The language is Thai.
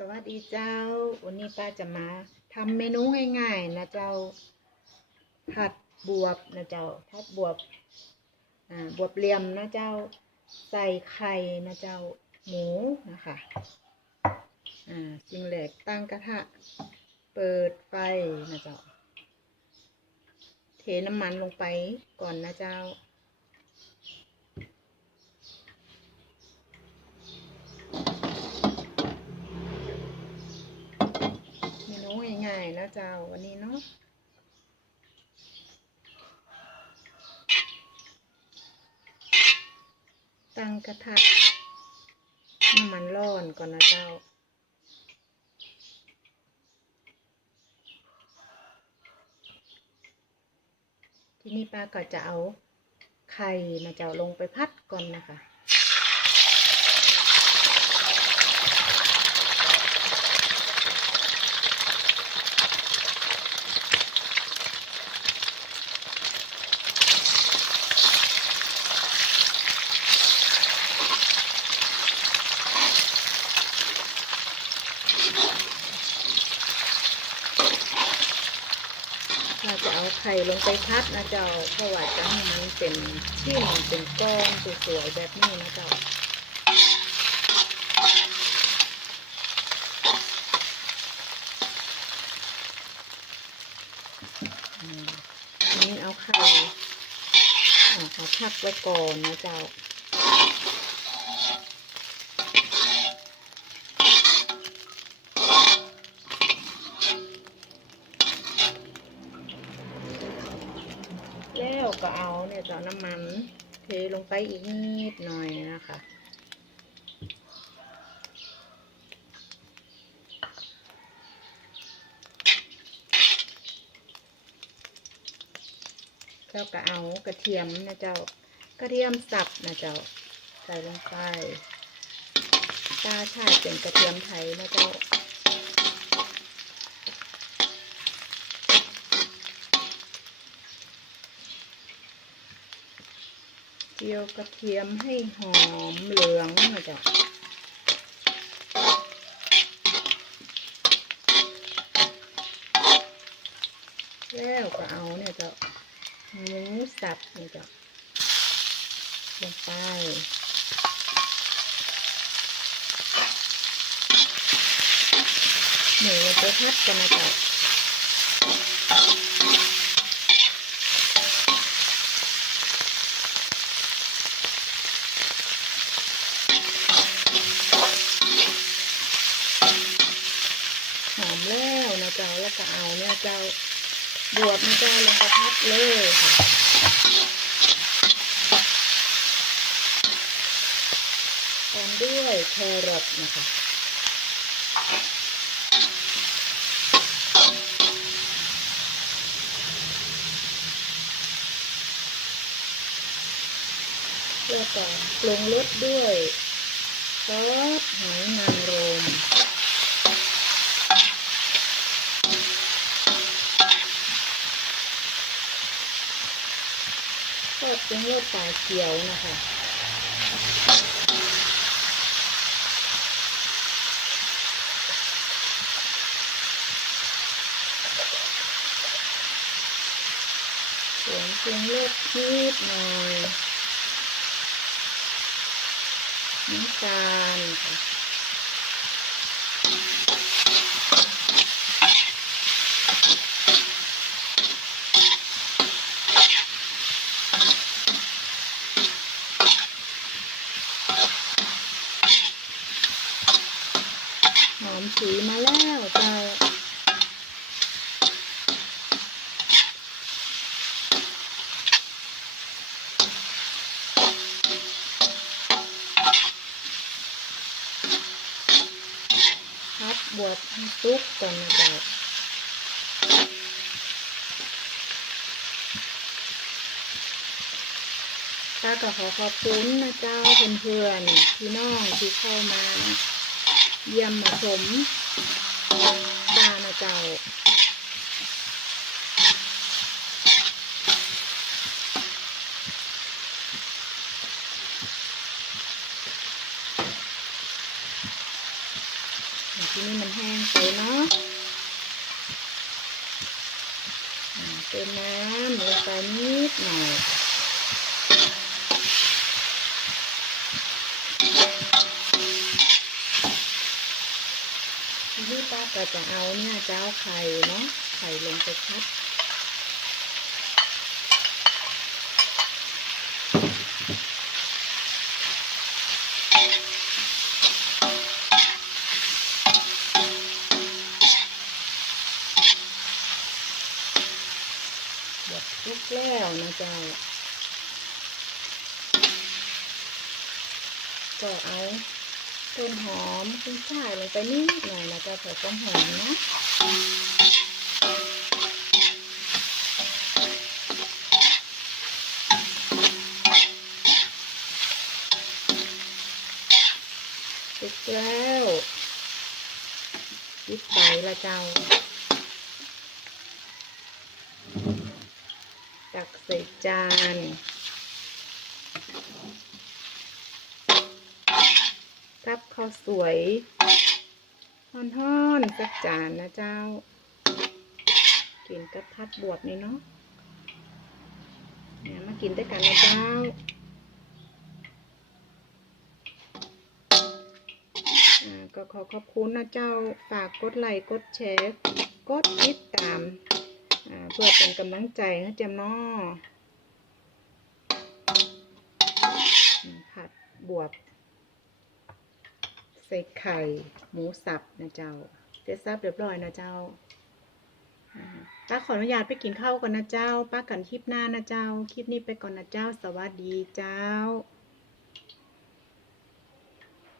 สวัสดีเจ้า วันนี้ป้าจะมาทำเมนูง่ายๆนะเจ้าผัดบวบนะเจ้าผัดบวบอ่าบวบเหลี่ยมนะเจ้า ใส่ไข่นะเจ้าหมูนะคะอ่าสิ่งแรกตั้งกระทะ เปิดไฟนะเจ้า เทน้ำมันลงไปก่อนนะเจ้า เมนู ง่าเจ้าวันนี้เนาะตั้งกระทะน้ำมันร้อนก่อนนะเจ้าทีนี้ป้าก็จะเอาไข่นะเจ้าลงไปพัดก่อนนะคะ เราจะเอาไข่ลงไปพัดนะเจ้าเพราะว่าจะให้มันเป็นชิ้นเป็นก้อนสวยๆแบบนี้นะเจ้าอืมทีนี้เอาไข่อ่าเอาพักไว้ก่อนนะเจ้า ก็เอาเนี่ยเจ้าน้ำมันเทลงไปอีกนิดหน่อยนะคะแล้วก็เอากระเทียมนะเจ้ากระเทียมสับนะเจ้าใส่ลงไปตาชาติเป็นกระเทียมไทยนะเจ้า เจียวกระเทียมให้หอมเหลืองนะจ๊ะแล้วก็เอาเนี่ยจะหมูสับเนี่ยจะลงไปหมูไปพัดกันนะจ๊ะ หอมแล้วนะเจ้า แล้วก็เอาเนี่ยเจ้าบวบนะเจ้าลงไปพัดเลยค่ะตามด้วยแครอทนะคะแล้วก็ปรุงรสด้วยซอสหอยนางรม ทอดเป็นรสปลาเขียวนะคะเสียงเสียงเล็กนิดหน่อยน้ำตาลค่ะ สีมาแล้วเจ้าพัดบวบให้ซุกก่อนนะเจ้าป้าก็ขอขอบคุณนะเจ้าเพื่อนๆพี่น้องที่เข้ามา เยี่ยมมาชมตานะเจ้าที่นี่มันแห้งไปเนาะเติมน้ำลงไปนิดหน่อย ป้าก็จะเอาเนี่ยเจ้าไข่เนาะไข่ลงไปคัดแบบลุกแล้วนะเจ้า ก็เอา ต้นหอมขึ้นช่ายลงไปนิดหน่อยนะเจ้าใส่ต้นหอมนะติดแล้วปิดไปละเจ้า ตักใส่จานกับ ข้าวสวยห่อนๆสักจานนะเจ้า กินกับพัดบวบนี่เนาะเนี่ยมากินด้วยกันนะเจ้าอ่าก็ขอขอบคุณนะเจ้า ฝากกดไลค์กดแชร์ กดติดตามอ่าเพื่อเป็นกำลังใจให้เจมเนาะอืมผัดบวบ ใส่ไข่ หมูสับนะเจ้าเสร็จสับเรียบร้อยนะเจ้าอ่าป้าขออนุญาตไปกินข้าวก่อนนะเจ้า ป้ากันคลิปหน้านะเจ้า คลิปนี้ไปก่อนนะเจ้า สวัสดีเจ้า